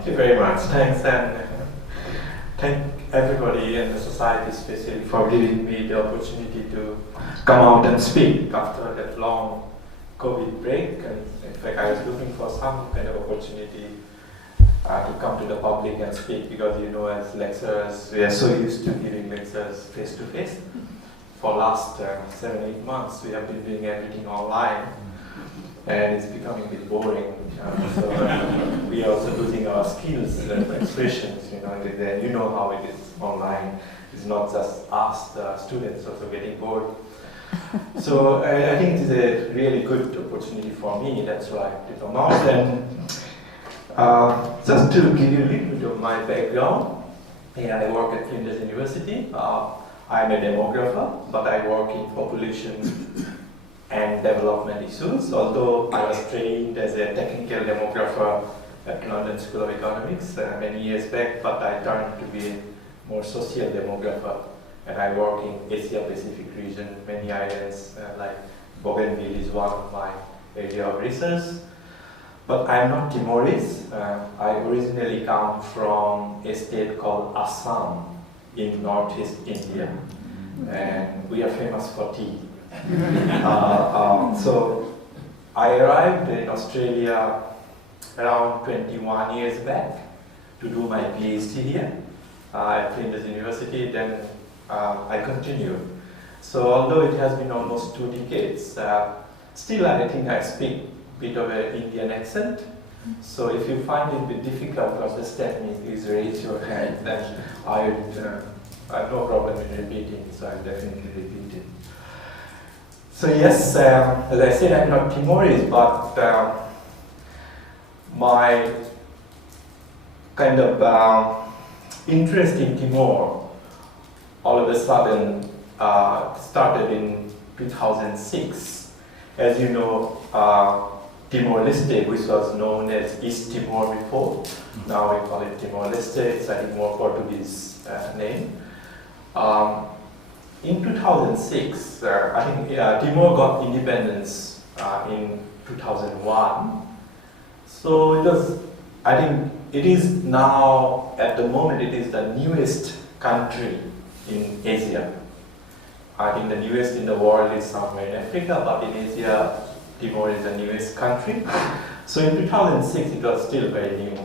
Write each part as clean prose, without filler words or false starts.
Thank you very much. Thanks, and thank everybody and the society especially for giving me the opportunity to come out and speak after that long COVID break. And in fact, I was looking for some kind of opportunity to come to the public and speak, because as lecturers, we are so used to giving lectures face to face. For last 7-8 months, we have been doing everything online, and it's becoming a bit boring. So we are also losing our skills and expressions. You know how it is online. It's not just us, the students, also getting bored. So I think it is a really good opportunity for me. That's why I come out. And just to give you a little bit of my background, I work at Flinders University. I'm a demographer, but I work in population and development issues, although I was trained as a technical demographer at London School of Economics many years back, but I turned to be a more social demographer, and I work in Asia Pacific region. Many islands like Bougainville is one of my area of research. But I'm not Timorese. I originally come from a state called Assam in northeast India, and we are famous for tea. So I arrived in Australia around 21 years back to do my PhD here at Flinders University. Then I continued. So although it has been almost 2 decades, still I think I speak a bit of an Indian accent. So if you find it a bit difficult to understand me, please raise your hand. Then I have no problem in repeating, so I'll definitely repeat it. So yes, as I said, I'm not Timorese, but my kind of interest in Timor all of a sudden started in 2006. As you know, Timor Leste, which was known as East Timor before, now we call it Timor Leste. It's a more Portuguese name. In 2006, I think Timor got independence in 2001. So it was, I think it is now, at the moment, it is the newest country in Asia. I think the newest in the world is somewhere in Africa, but in Asia, Timor is the newest country. So in 2006, it was still very new.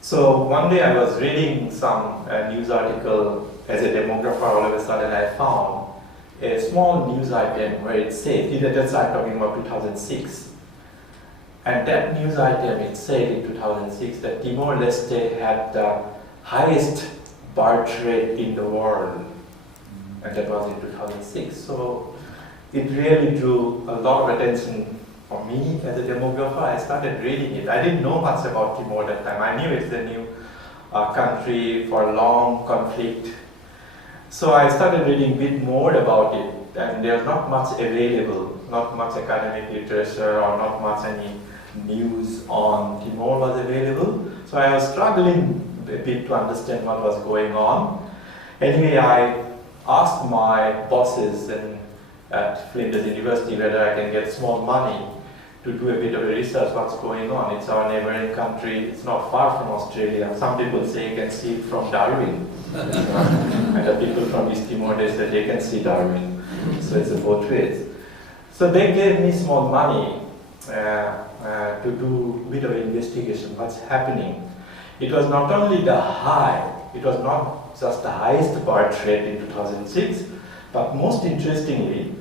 So one day I was reading some news article as a demographer. All of a sudden I found a small news item where it said, that's I'm talking about 2006. And that news item, it said in 2006 that Timor Leste had the highest birth rate in the world. And that was in 2006. So it really drew a lot of attention for me as a demographer. I started reading it. I didn't know much about Timor at that time. I knew it's a new country for long conflict. So I started reading a bit more about it, and there's not much available, not much academic literature or not much any news on Timor was available. So I was struggling a bit to understand what was going on. Anyway, I asked my bosses at Flinders University whether I can get small money to do a bit of research what's going on. It's our neighboring country, it's not far from Australia. Some people say you can see it from Darwin. And the people from East Timor, they say they can see Darwin. So it's both ways. So they gave me small money to do a bit of investigation, what's happening. It was not only the high, it was not just the highest birth rate in 2006, but most interestingly,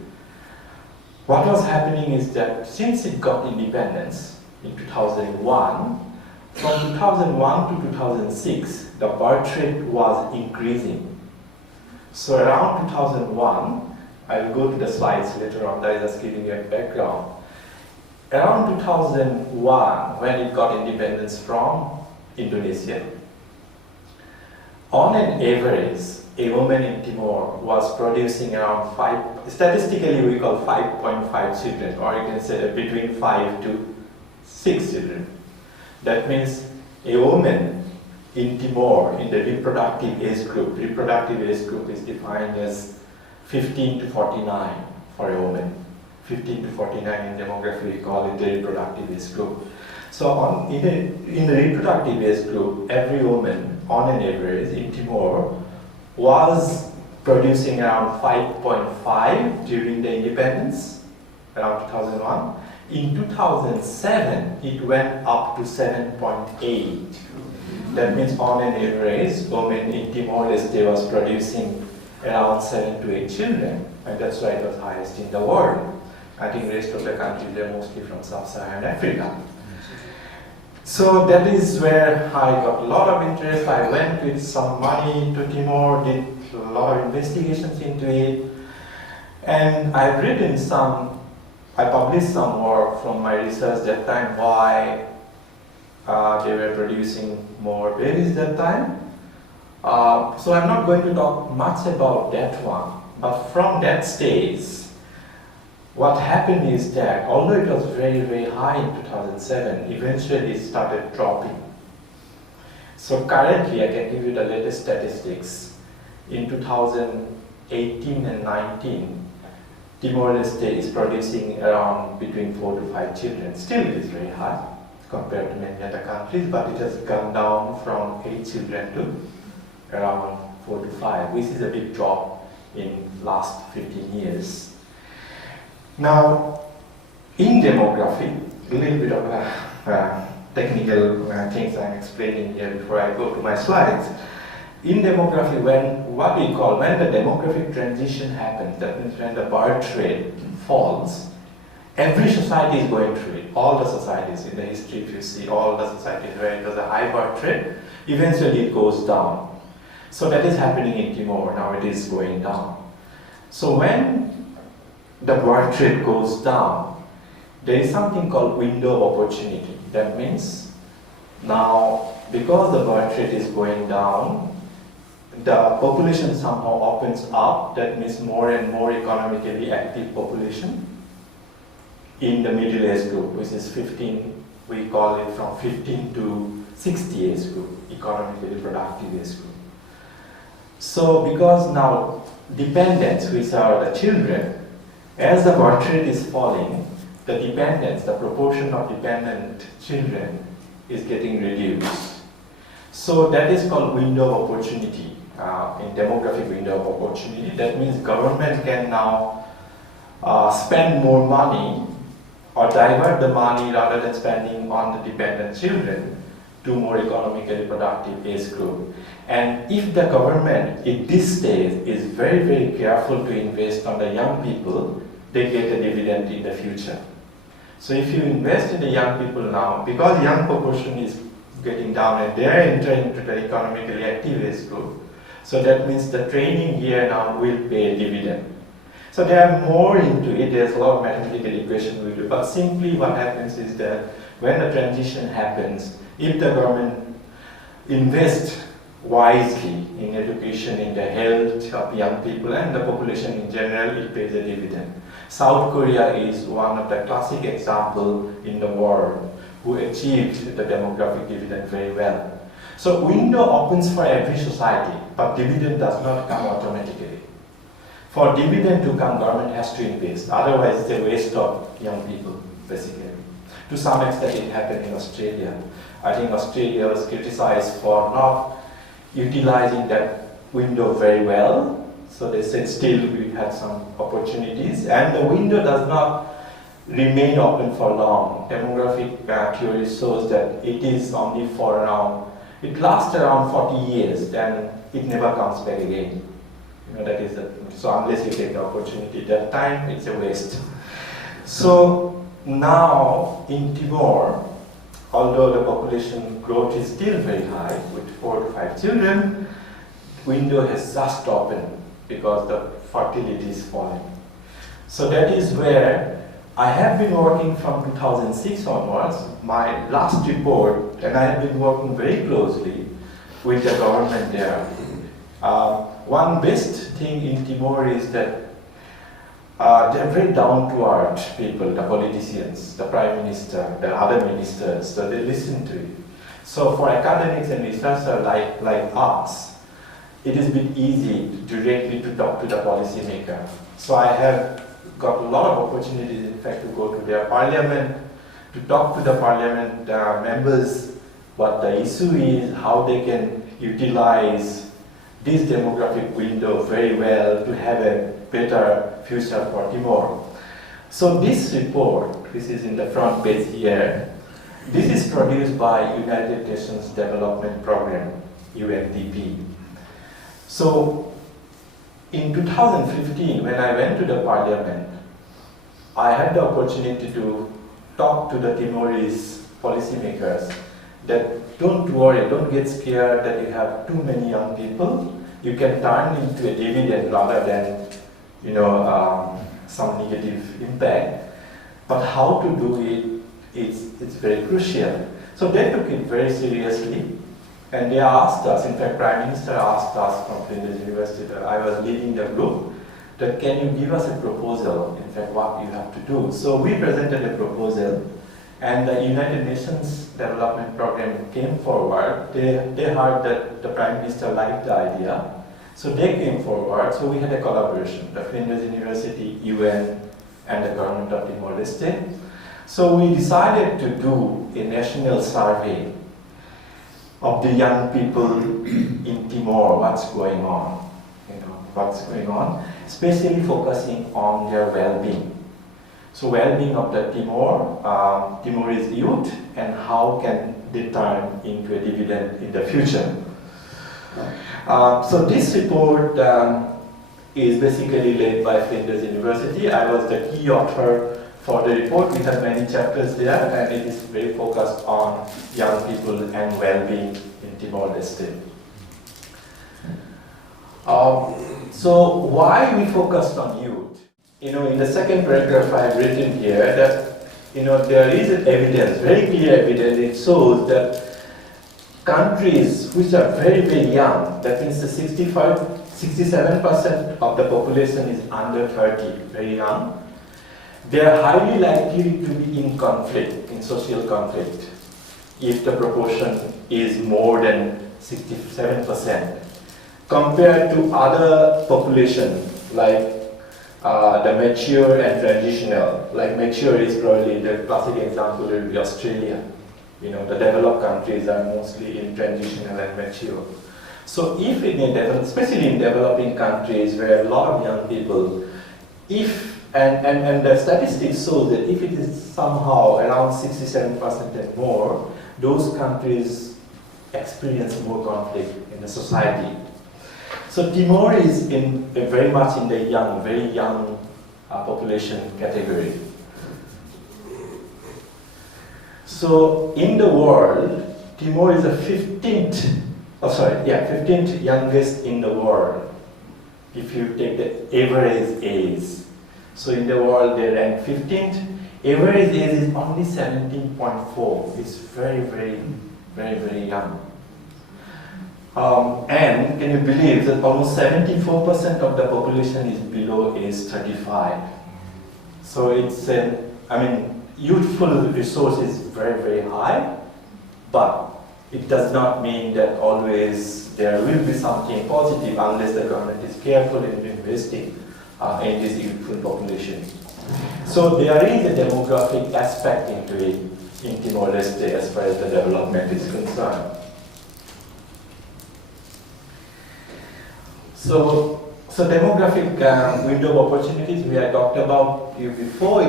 what was happening is that since it got independence in 2001, from 2001 to 2006, the birth rate was increasing. So around 2001, I will go to the slides later on, that is just giving you a background. Around 2001, when it got independence from Indonesia, on an average, a woman in Timor was producing around statistically we call 5.5 children, or you can say between 5 to 6 children. That means a woman in Timor in the reproductive age group is defined as 15 to 49 for a woman. 15 to 49 in demography, we call it the reproductive age group. So in the reproductive age group, every woman, on an average, in Timor, was producing around 5.5 during the independence, around 2001. In 2007, it went up to 7.8. That means on an average, women in Timor Leste was producing around 7 to 8 children, and that's why it was highest in the world. I think the rest of the countries, they're mostly from Sub-Saharan Africa. So that is where I got a lot of interest. I went with some money to Timor, did a lot of investigations into it, and I've written I published some work from my research that time, why they were producing more babies that time. So I'm not going to talk much about that one, but from that stage, what happened is that although it was very, very high in 2007, eventually it started dropping. So currently, I can give you the latest statistics. In 2018 and 19, Timor Leste is producing around between 4 to 5 children. Still, it is very high compared to many other countries, but it has gone down from 8 children to around 4 to 5, which is a big drop in last 15 years. Now, in demography, a little bit of technical things I'm explaining here before I go to my slides. In demography, when the demographic transition happens, that means when the birth rate falls, every society is going through it. All the societies in the history, if you see all the societies where it was a high birth rate, eventually it goes down. So that is happening in Timor, now it is going down. So when the birth rate goes down, there is something called window of opportunity. That means now, because the birth rate is going down, the population somehow opens up. That means more and more economically active population in the middle age group, which is 15, we call it from 15 to 60 age group, economically productive age group. So because now dependents, which are the children, as the birth rate is falling, the dependents, the proportion of dependent children is getting reduced. So that is called window of opportunity, in demographic window of opportunity. That means government can now spend more money or divert the money rather than spending on the dependent children to more economically productive age group. And if the government at this stage is very, very careful to invest on the young people, they get a dividend in the future. So if you invest in the young people now, because young proportion is getting down and they are entering into the economically active age group, so that means the training here now will pay a dividend. So there are more into it, there's a lot of mathematical equation we do, but simply what happens is that when the transition happens, if the government invests wisely in education, in the health of young people and the population in general, it pays a dividend. South Korea is one of the classic examples in the world who achieved the demographic dividend very well. So window opens for every society, but dividend does not come automatically. For dividend to come, government has to invest. Otherwise, it's a waste of young people, basically. To some extent, it happened in Australia. I think Australia was criticized for not utilizing that window very well. So they said still we had some opportunities, and the window does not remain open for long. Demographic theory shows that it is only for around, it lasts around 40 years, then it never comes back again. That is so unless you take the opportunity that time, it's a waste. So now in Timor, although the population growth is still very high with 4 to 5 children, window has just opened because the fertility is falling. So that is where I have been working from 2006 onwards, my last report, and I have been working very closely with the government there. One best thing in Timor is that they're very down-to-earth people, the politicians, the prime minister, the other ministers, so they listen to it. So for academics and researchers like us, it is a bit easy directly to talk to the policymaker. So I have got a lot of opportunities, in fact, to go to their parliament to talk to the parliament members what the issue is, how they can utilize this demographic window very well to have a better future for Timor. So this report, which is in the front page here, this is produced by United Nations Development Program, UNDP. So in 2015, when I went to the parliament, I had the opportunity to talk to the Timorese policymakers that don't worry, don't get scared that you have too many young people. You can turn into a dividend rather than, some negative impact. But how to do it, it's very crucial. So they took it very seriously, and they asked us, in fact, Prime Minister asked us from Flinders University, that I was leading the group, that can you give us a proposal, in fact, what you have to do. So we presented a proposal, and the United Nations Development Program came forward. They heard that the Prime Minister liked the idea, so they came forward. So we had a collaboration, the Flinders University, UN, and the government of Timor Leste. So we decided to do a national survey of the young people in Timor, what's going on, especially focusing on their well-being. So well-being of the Timorese youth, and how can they turn into a dividend in the future. So this report is basically led by Flinders University. I was the key author for the report. We have many chapters there, and it is very focused on young people and well-being in Timor Leste. So why we focused on youth? In the second paragraph I've written here that there is evidence, very clear evidence. It shows that countries which are very, very young, that means the 67% of the population is under 30, very young, they are highly likely to be in conflict, in social conflict, if the proportion is more than 67%, compared to other populations like the mature and transitional. Like mature is probably the classic example will be Australia. The developed countries are mostly in transitional and mature. So if especially in developing countries where a lot of young people, and the statistics show that if it is somehow around 67% and more, those countries experience more conflict in the society. So Timor is very much in the very young population category. So in the world, Timor is the 15th youngest in the world, if you take the average age. So in the world they rank 15th. Average age is only 17.4. It's very, very, very, very young. And can you believe that almost 74% of the population is below age 35? So it's youthful resource is very, very high, but it does not mean that always there will be something positive unless the government is careful in investing in this youthful population. So there is a demographic aspect into it in Timor Leste as far as the development is concerned. So demographic window of opportunities, we had talked about you before.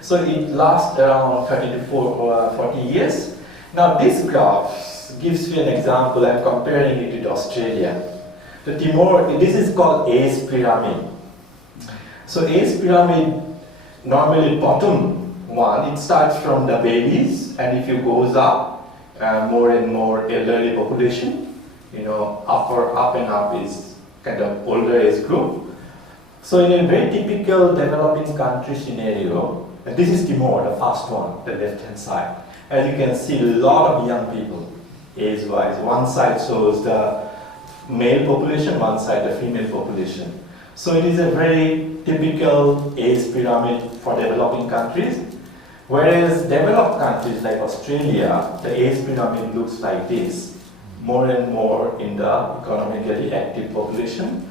So it lasts around 30 to 40 years. Now this graph gives you an example. I'm comparing it with Australia. The Timor, this is called age pyramid. So age pyramid, normally bottom one, it starts from the babies, and if you goes up, more and more elderly population. Up and up is kind of older age group. So in a very typical developing country scenario, and this is Timor, the first one, the left-hand side. As you can see, a lot of young people, age-wise. One side shows the male population, one side the female population. So it is a very typical age pyramid for developing countries. Whereas developed countries like Australia, the age pyramid looks like this. More and more in the economically active population,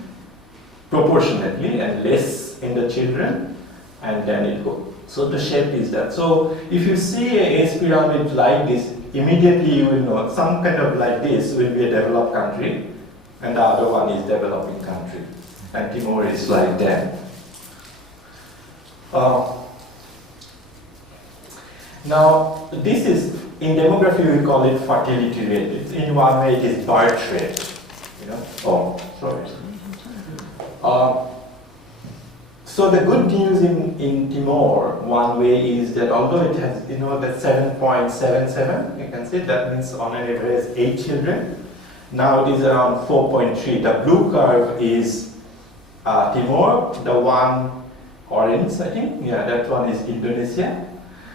proportionately, and less in the children, and then it goes. So the shape is that. So if you see a S pyramid like this, immediately you will know some kind of like this will be a developed country, and the other one is developing country. And Timor is like that. Now, this is, in demography we call it fertility rate. In one way it is birth rate. You know? Oh, sorry. So the good news in Timor, one way is that although it has, you know, that 7.77, you can see that means on an average 8 children. Now it is around 4.3. The blue curve is Timor, the one orange, I think, yeah, that one is Indonesia.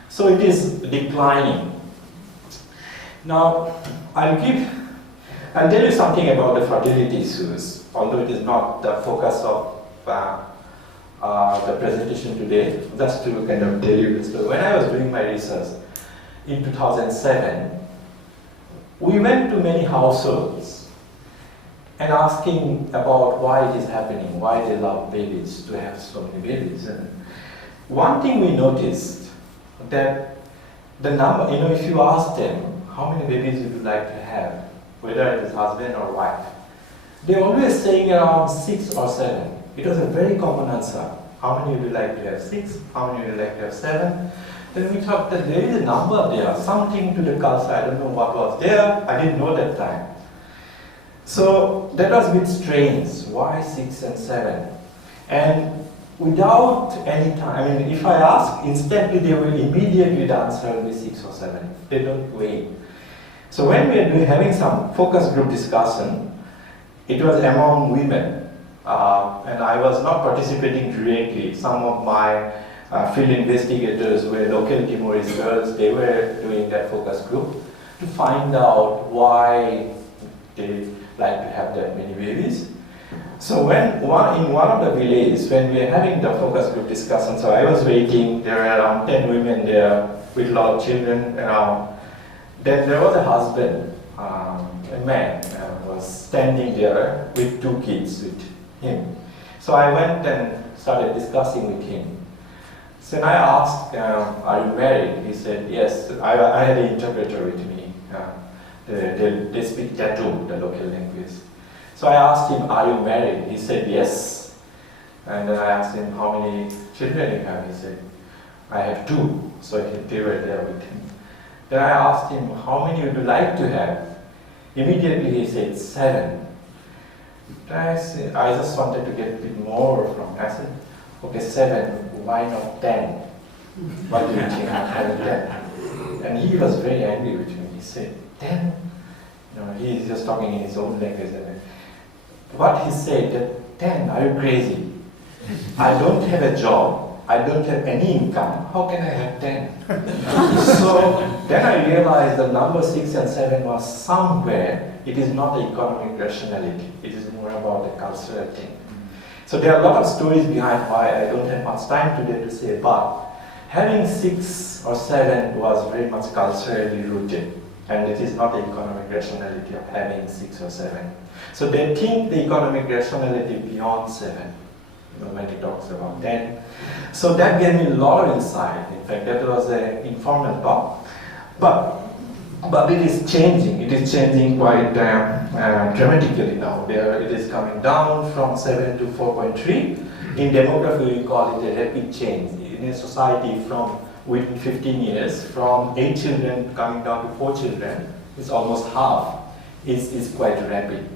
So it is declining. Now, I'll tell you something about the fertility issues, although it is not the focus of the presentation today, just to kind of tell you this. So when I was doing my research in 2007, we went to many households and asking about why it is happening, why they love babies, to have so many babies. And one thing we noticed, that the number, you know, if you ask them, how many babies would you like to have, whether it is husband or wife, they're always saying around 6 or 7. It was a very common answer. How many would you like to have? 6? How many would you like to have? 7? Then we thought that there is a number there, something to the culture. I don't know what was there. I didn't know that time. So that was a bit strange. Why 6 and 7? And without any time, I mean, if I ask, instantly they will immediately the answer will be 6 or 7. They don't wait. So when we are having some focus group discussion, it was among women. And I was not participating directly. Some of my field investigators were local Timorese girls. They were doing that focus group to find out why they like to have that many babies. So when in one of the villages, when we were having the focus group discussion, so I was waiting, there were around 10 women there with a lot of children around. Then there was a husband, a man, was standing there with 2 kids with him. So I went and started discussing with him. So I asked, are you married? He said, yes. I had an interpreter with me. They speak Tatu, the local language. So I asked him, are you married? He said, yes. And then I asked him, how many children you have? He said, I have 2. So they were there with him. Then I asked him, how many would you like to have? Immediately he said, 7. I just wanted to get a bit more from him. I said, okay, 7, why not 10? Why do you think I'm having 10? And he was very angry with me. He said, 10? No, he's just talking in his own language. What he said, that 10, are you crazy? I don't have a job. I don't have any income. How can I have 10? So then I realized the number 6 and 7 was somewhere. It is not the economic rationality. It is more about the cultural thing. So there are a lot of stories behind why I don't have much time today to say, but having 6 or 7 was very much culturally rooted. And it is not the economic rationality of having 6 or 7. So they think the economic rationality beyond 7, when he talks about 10. So that gave me a lot of insight. In fact, that was an informal talk. But it is changing. It is changing quite dramatically now. It is coming down from 7 to 4.3. In demography, we call it a rapid change. In a society from within 15 years, from 8 children coming down to 4 children, it's almost half. It's quite rapid.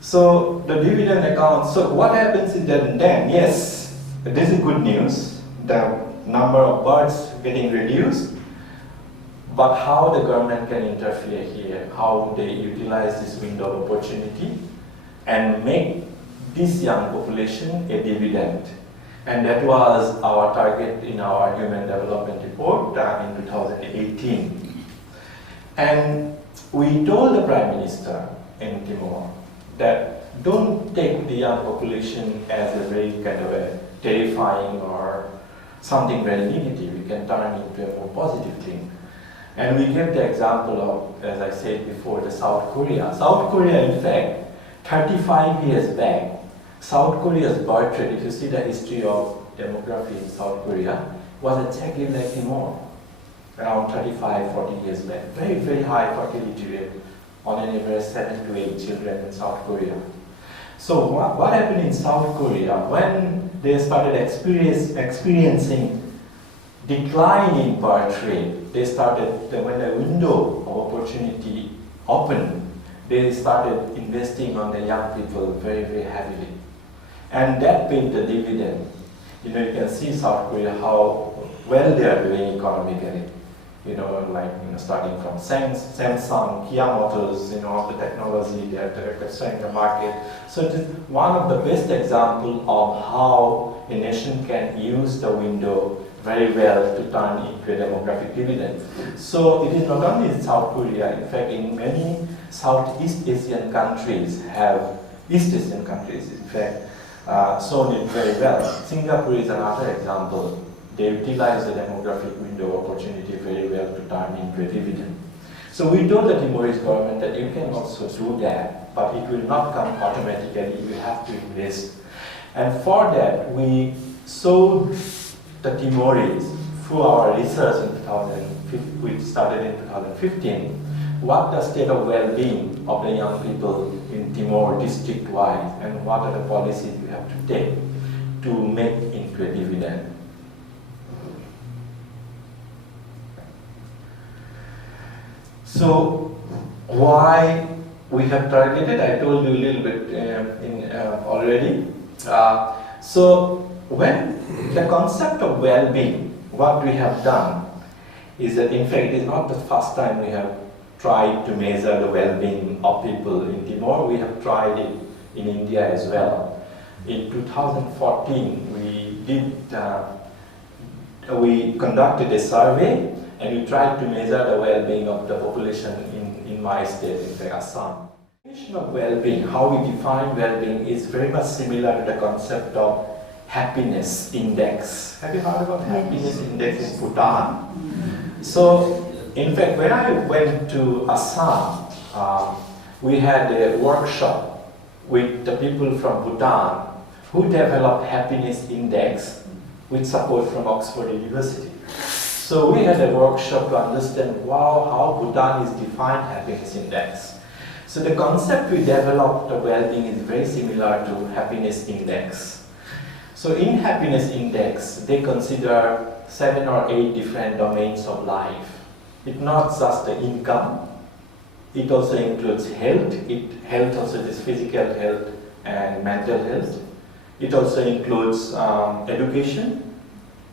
So the dividend account, so what happens is that then, yes, this is good news, the number of birds getting reduced, but how the government can interfere here, how they utilize this window of opportunity and make this young population a dividend. And that was our target in our Human Development Report done in 2018. And we told the Prime Minister in Timor that don't take the young population as a very kind of a terrifying or something very negative. We can turn into a more positive thing. And we gave the example of, as I said before, the South Korea. South Korea, in fact, 35 years back, South Korea's birth rate, if you see the history of demography in South Korea, was exactly like Timor, around 35, 40 years back. Very, very high fertility rate, on an average 7 to 8 children in South Korea. So what happened in South Korea, when they started experiencing decline in birth rate, they started, when the window of opportunity opened, they started investing on the young people very, very heavily. And that paid the dividend. You know, you can see South Korea, how well they are doing economically. You know, like, you know, starting from Samsung, Kia Motors, you know, all the technology they are destroying the market. So it is one of the best examples of how a nation can use the window very well to turn into a demographic dividend. So it is not only in South Korea, in fact, in many Southeast Asian countries in fact, shown it very well. Singapore is another example. They utilize the demographic window opportunity very well to turn into a dividend. So we told the Timorese government that you can also do that, but it will not come automatically, you have to invest. And for that, we showed the Timorese, through our research in 2015, we started in 2015, what the state of well-being of the young people in Timor district-wise, and what are the policies you have to take to make into a dividend. So why we have targeted, I told you a little bit already. So when the concept of well-being, what we have done is that, in fact, it is not the first time we have tried to measure the well-being of people in Timor. We have tried it in India as well. In 2014, we conducted a survey and we tried to measure the well-being of the population in my state, in fact, Assam. The definition of well-being, how we define well-being, is very much similar to the concept of happiness index. Have you heard about happiness index in Bhutan? So, in fact, when I went to Assam, we had a workshop with the people from Bhutan who developed happiness index with support from Oxford University. So we had a workshop to understand, wow, how Bhutan is defined happiness index. So the concept we developed of well-being is very similar to happiness index. So in happiness index, they consider 7 or 8 different domains of life. It's not just the income, it also includes health. Health also is physical health and mental health. It also includes education.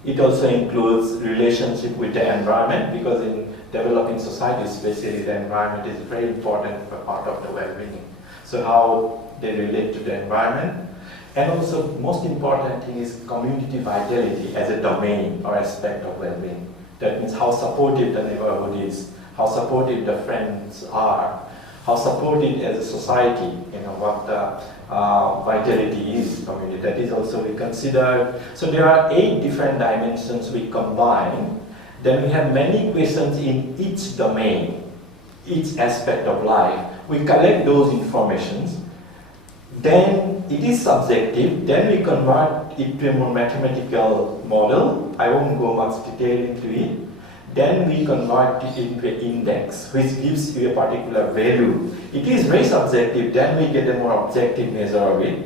It also includes relationship with the environment, because in developing societies, especially the environment is a very important part of the well-being. So how they relate to the environment. And also, most important thing is community vitality as a domain or aspect of well-being. That means how supportive the neighborhood is, how supportive the friends are, how supportive as a society, you know, what the vitality is community. That is also we consider. So there are 8 different dimensions we combine. Then we have many questions in each domain, each aspect of life. We collect those informations. Then it is subjective. Then we convert it to a more mathematical model. I won't go much detail into it. Then we convert it into an index, which gives you a particular value. It is very subjective. Then we get a more objective measure of it,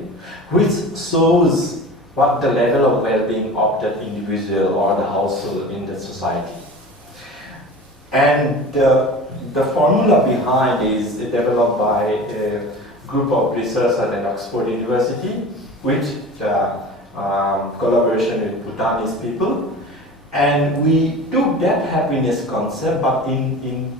which shows what the level of well-being of that individual or the household in the society. And the formula behind is developed by a group of researchers at Oxford University with collaboration with Bhutanese people. And we took that happiness concept, but in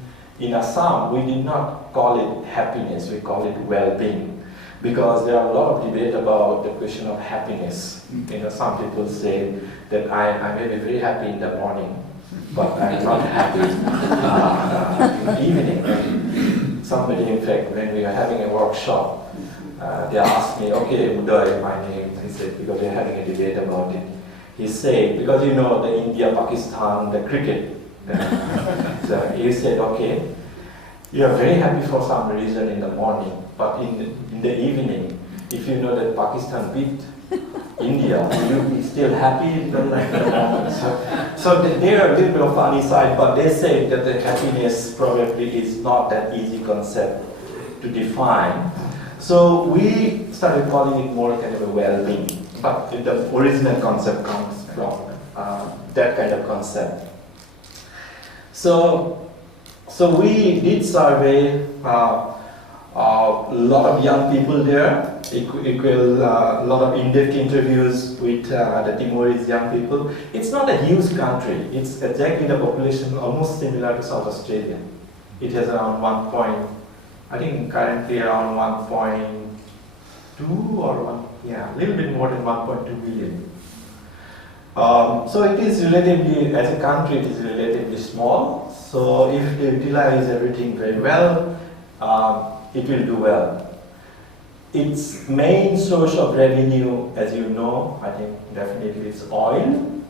Assam, we did not call it happiness, we call it well-being. Because there are a lot of debate about the question of happiness. You know, some people say that I may be very happy in the morning, but I'm not happy in the evening. Somebody, in fact, when we were having a workshop, they asked me, okay, Udoy, my name, he said, because they're having a debate about it. He said, because you know the India, Pakistan, the cricket, so he said, okay, you are very happy for some reason in the morning, but in the evening, If you know that Pakistan beat India, will you be still happy? So they are a little bit of funny side, but they say that the happiness probably is not that easy concept to define. So we started calling it more kind of a well-being, but the original concept comes from that kind of concept. So we did survey a lot of young people there, a lot of in-depth interviews with the Timorese young people. It's not a huge country. It's exactly the population almost similar to South Australia. It has around I think currently around 1.2 or a little bit more than 1.2 billion. So it is relatively, as a country, it is relatively small. So if they utilize everything very well, it will do well. Its main source of revenue, as you know, I think definitely is oil.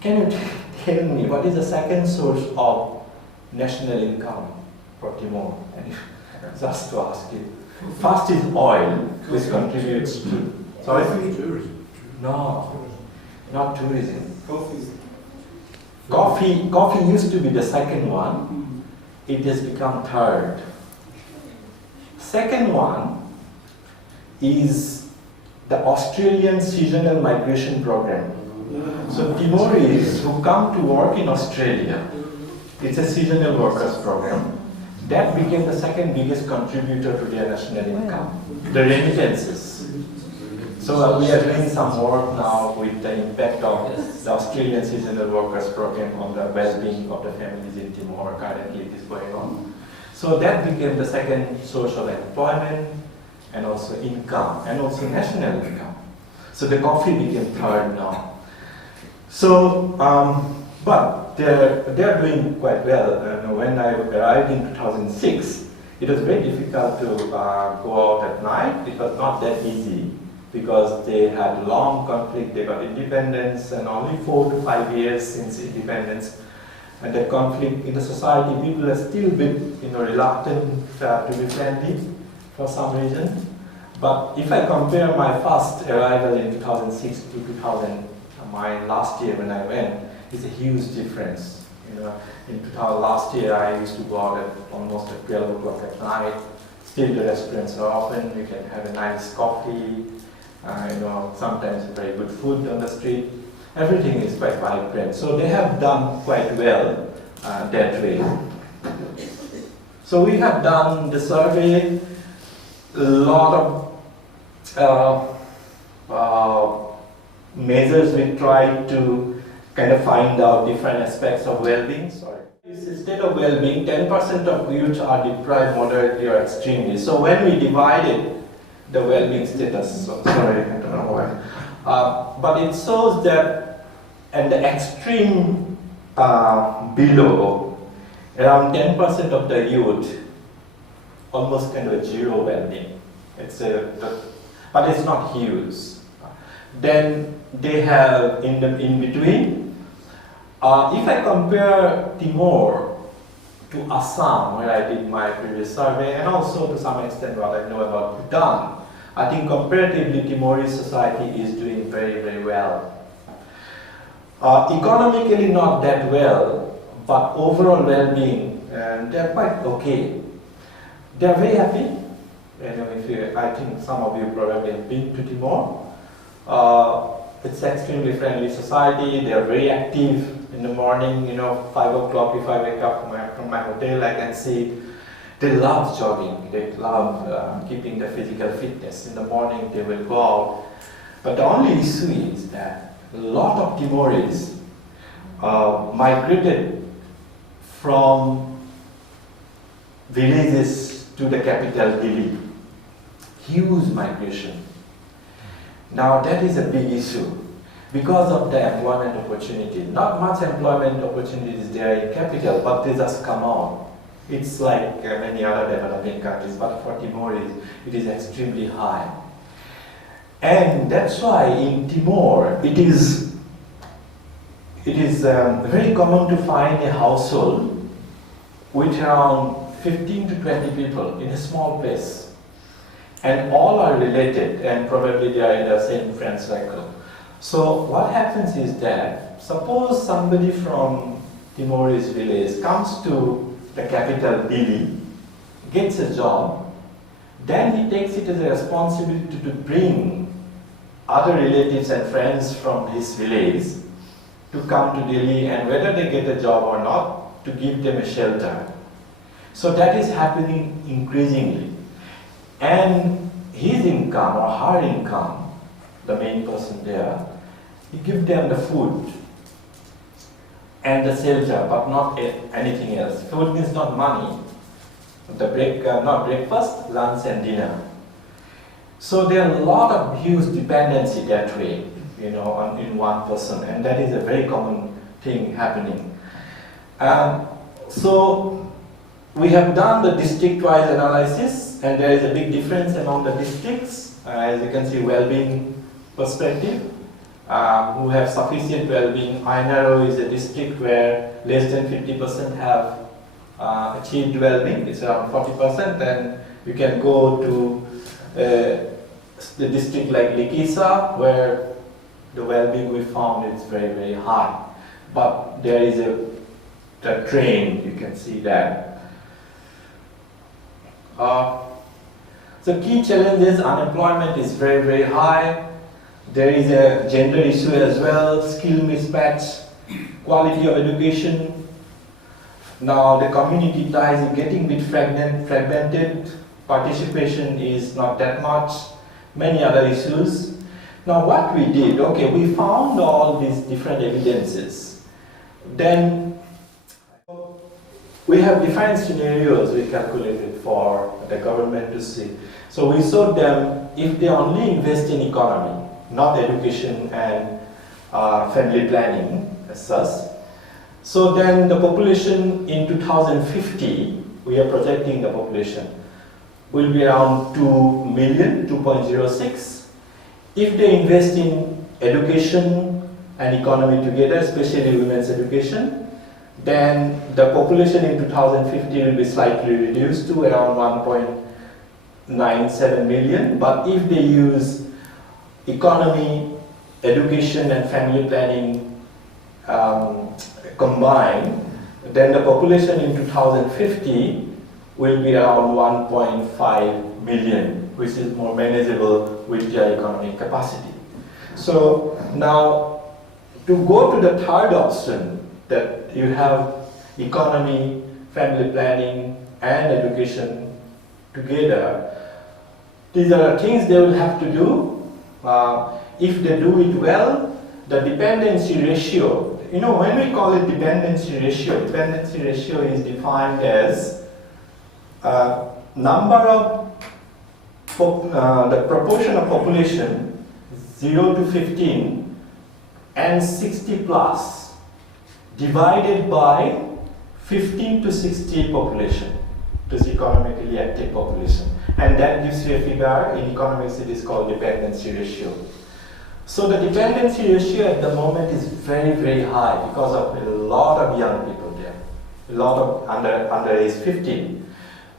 Can you tell me what is the second source of national income for Timor? And just to ask you. First is oil, which contributes to. Sorry? Tourism. No, not tourism. Coffee used to be the second one. It has become third. Second one is the Australian seasonal migration program. So Timorese who come to work in Australia, it's a seasonal workers program. That became the second biggest contributor to their national income, the remittances. So we are doing some work now with the impact of the Australian seasonal workers program on the well-being of the families in Timor. Currently it is going on. So that became the second source of employment and also income and also national income. So the coffee became third now. So, but they're doing quite well. When I arrived in 2006, it was very difficult to go out at night. It was not that easy because they had long conflict. They got independence and only 4 to 5 years since independence. And the conflict in the society, people are still a bit reluctant to be friendly for some reason. But if I compare my first arrival in 2006 to my last year when I went, it's a huge difference. In last year I used to go out at almost at 12 o'clock at night. Still the restaurants are open. You can have a nice coffee. Sometimes very good food on the street. Everything is quite vibrant. So they have done quite well that way. So we have done the survey, a lot of measures we tried to kind of find out different aspects of well-being. This is state of well-being, 10% of youth are deprived moderately or extremely. So when we divided the well-being status, sorry, I don't know why. But it shows that at the extreme below, around 10% of the youth, almost kind of a zero well-being. But it's not huge. Then they have in between. If I compare Timor to Assam, where I did my previous survey, and also to some extent what I know about Bhutan, I think comparatively Timorese society is doing very, very well. Economically not that well, but overall well-being, they're quite okay. They're very happy. I think some of you probably have been to Timor. It's extremely friendly society. They're very active in the morning. 5 o'clock if I wake up from my hotel, I can see they love jogging. They love keeping the physical fitness. In the morning they will go out. But the only issue is that a lot of Timorese migrated from villages to the capital, Dili. Huge migration. Now that is a big issue because of the employment opportunity. Not much employment opportunities there in capital, but they just come out. It's like many other developing countries, but for Timor it is extremely high. And that's why in Timor it is very common to find a household with around 15 to 20 people in a small place. and all are related, and probably they are in the same friend circle. So what happens is that, suppose somebody from Timorese village comes to the capital Dili, gets a job, then he takes it as a responsibility to bring other relatives and friends from his village to come to Delhi, and whether they get a job or not, to give them a shelter. So that is happening increasingly. And his income or her income, the main person there, he gives them the food and the shelter, but not anything else. Food means not money. Not breakfast, lunch and dinner. So there are a lot of huge dependency that way, in one person, and that is a very common thing happening. So we have done the district-wise analysis, and there is a big difference among the districts, as you can see, well-being perspective, who have sufficient well-being. Ainaro is a district where less than 50% have achieved well-being, it's around 40%. Then you can go to the district like Likisa, where the well-being we found is very, very high. But there is a trend, you can see that. So key challenges, unemployment is very, very high. There is a gender issue as well, skill mismatch, quality of education. Now the community ties is getting a bit fragmented, participation is not that much, many other issues. Now what we did, okay, we found all these different evidences. Then we have defined scenarios we calculated for the government to see. So we showed them if they only invest in economy, not education and family planning as such. So then the population in 2050, we are projecting the population, will be around 2 million, 2.06. If they invest in education and economy together, especially women's education, then the population in 2050 will be slightly reduced to around 1.97 million. But if they use economy, education and family planning combined, then the population in 2050 will be around 1.5 million, which is more manageable with their economic capacity. So now, to go to the third option, that you have economy, family planning and education together, these are things they will have to do. If they do it well, the dependency ratio, when we call it dependency ratio is defined as number of the proportion of population 0 to 15 and 60 plus divided by 15 to 60 population, this economically active population, and that gives you a figure. In economics it is called dependency ratio. So the dependency ratio at the moment is very, very high because of a lot of young people there, a lot of under age 15.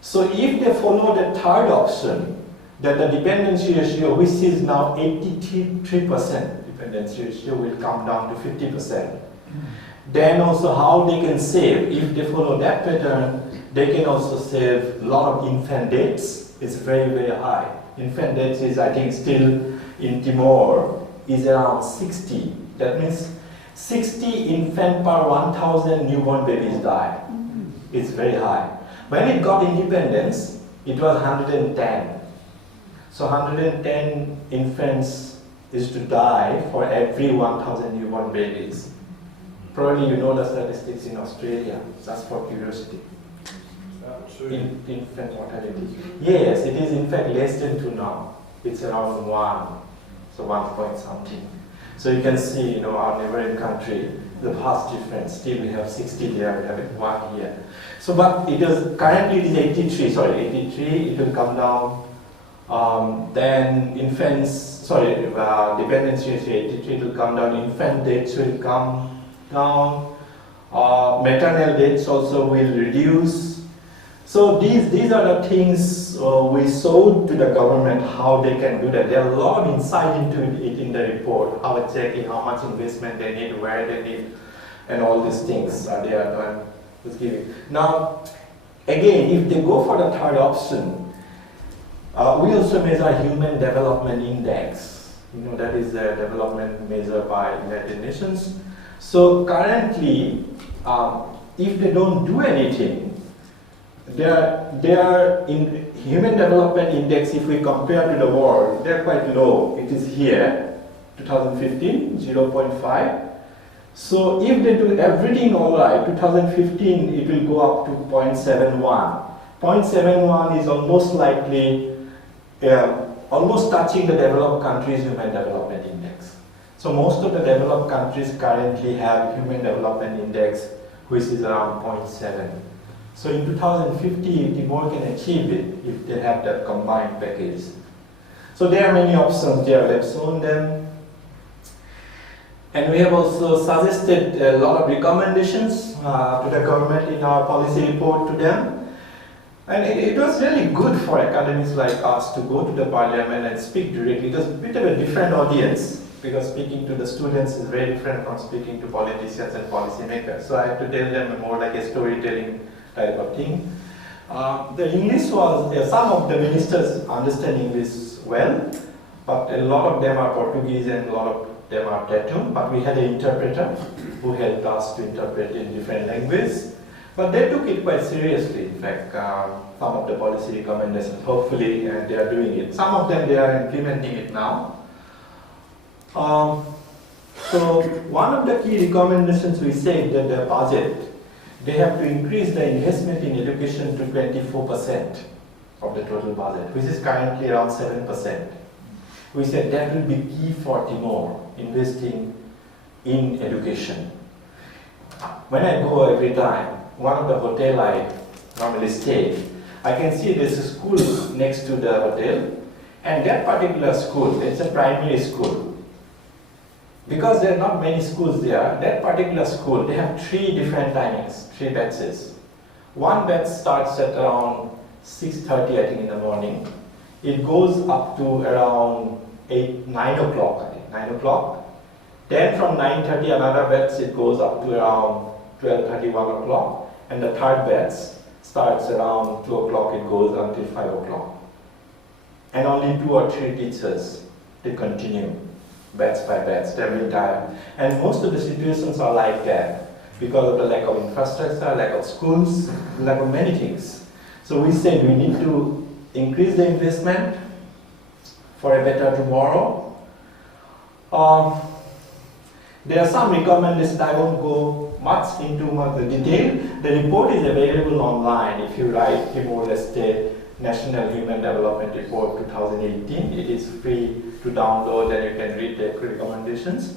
So if they follow the third option, that the dependency ratio, which is now 83%, dependency ratio will come down to 50%. Then also how they can save, if they follow that pattern, they can also save a lot of infant deaths. It's very, very high. Infant deaths is, I think, still in Timor is around 60. That means 60 infant per 1,000 newborn babies die. It's very high. When it got independence, it was 110. So 110 infants is to die for every 1,000 newborn babies. Probably you know the statistics in Australia, just for curiosity. Infant mortality. Yes, it is in fact less than 2 now. It's around 1, so 1 point something. So you can see, our neighboring country, the vast difference. Still we have 60 there, we have 1 here. So, but it is currently it is 83. Sorry, 83. It will come down. Then infants, dependency ratio 83 will come down. Infant deaths will come down. Maternal deaths also will reduce. So these are the things So we showed to the government how they can do that. There are a lot of insight into it in the report, how exactly how much investment they need, where they need, and all these things are there. Now, again, if they go for the third option, we also measure Human Development Index. You know, that is a development measure by United Nations. So currently, if they don't do anything, their in Human Development Index, if we compare to the world, they're quite low. It is here, 2015, 0.5. So if they do everything all right, 2015 it will go up to 0.71. 0.71 is almost likely, almost touching the developed countries' Human Development Index. So most of the developed countries currently have Human Development Index which is around 0.7. So in 2050, Timor can achieve it if they have that combined package. So there are many options there, we have shown them. And we have also suggested a lot of recommendations to the government in our policy report to them. And it was really good for academics like us to go to the parliament and speak directly. It was a bit of a different audience, because speaking to the students is very different from speaking to politicians and policymakers. So I had to tell them more like a storytelling type of thing. The English was, some of the ministers understand English well, but a lot of them are Portuguese and a lot of them are Tetum, but we had an interpreter who helped us to interpret in different languages. But they took it quite seriously, in fact, some of the policy recommendations, hopefully they are doing it. Some of them, they are implementing it now. So one of the key recommendations we said that the budget, they have to increase the investment in education to 24% of the total budget, which is currently around 7%. We said that will be key for Timor, investing in education. When I go every time, one of the hotel I normally stay, I can see there's a school next to the hotel, and that particular school, it's a primary school. Because there are not many schools there, that particular school, they have 3 different timings, 3 batches. One batch starts at around 6:30, I think, in the morning. It goes up to around 9 o'clock, I think, 9 o'clock. Then from 9:30, another batch, it goes up to around 12:30, 1 o'clock. And the third batch starts around 2 o'clock, it goes until 5 o'clock. And only 2 or 3 teachers, they continue, batch by batch, every time. And most of the situations are like that, because of the lack of infrastructure, lack of schools, lack of many things. So we said we need to increase the investment for a better tomorrow. There are some recommendations, I won't go much into the detail. The report is available online. If you write Timor Leste National Human Development Report 2018, it is free to download and you can read the recommendations.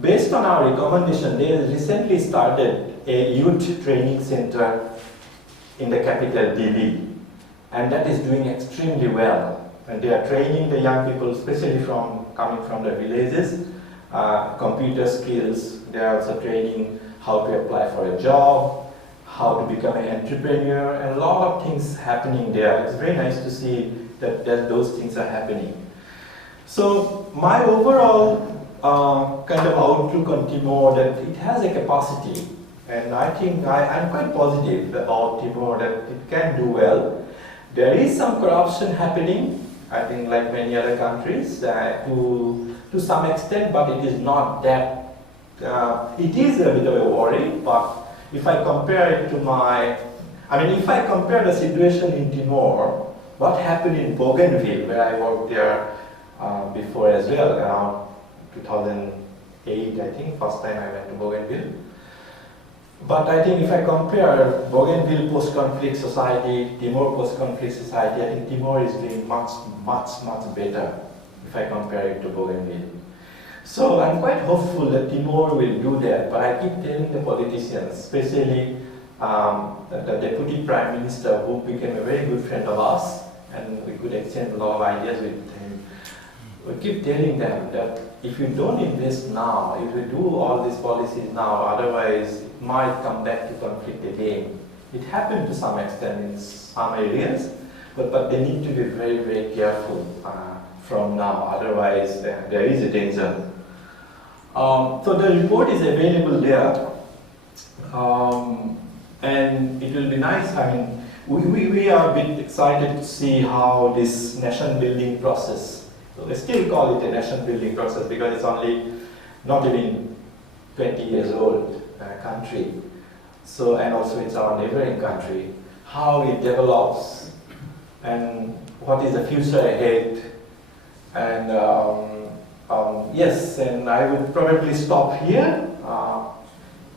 Based on our recommendation, they recently started a youth training center in the capital, Dili, and that is doing extremely well. And they are training the young people, especially coming from the villages, computer skills. They are also training how to apply for a job, how to become an entrepreneur, and a lot of things happening there. It's very nice to see that those things are happening. So my overall kind of outlook on Timor, that it has a capacity, and I think I'm quite positive about Timor that it can do well. There is some corruption happening, I think, like many other countries, to some extent, but it is not that. It is a bit of a worry, but if I compare it to if I compare the situation in Timor, what happened in Bougainville, where I worked there before as well, around 2008, I think, first time I went to Bougainville. But I think if I compare Bougainville post-conflict society, Timor post-conflict society, I think Timor is doing much, much, much better if I compare it to Bougainville. So I'm quite hopeful that Timor will do that, but I keep telling the politicians, especially the Deputy Prime Minister, who became a very good friend of us, and we could exchange a lot of ideas with him. We keep telling them that if you don't invest now, if you do all these policies now, otherwise it might come back to conflict again. It happened to some extent in some areas, but they need to be very, very careful from now, otherwise there is a danger. So the report is available there, and it will be nice. I mean, we are a bit excited to see how this nation building process, so they still call it a nation building process because it's only not even 20 years old country. So, and also it's our neighboring country, how it develops and what is the future ahead. And yes, and I would probably stop here.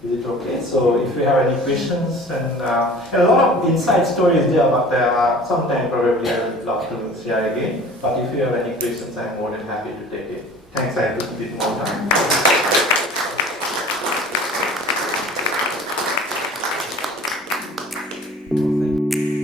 Is it okay? So if you have any questions, and a lot of inside stories there, but sometime probably I would love to share again. But if you have any questions, I'm more than happy to take it. Thanks, I took a bit more time. Thank you.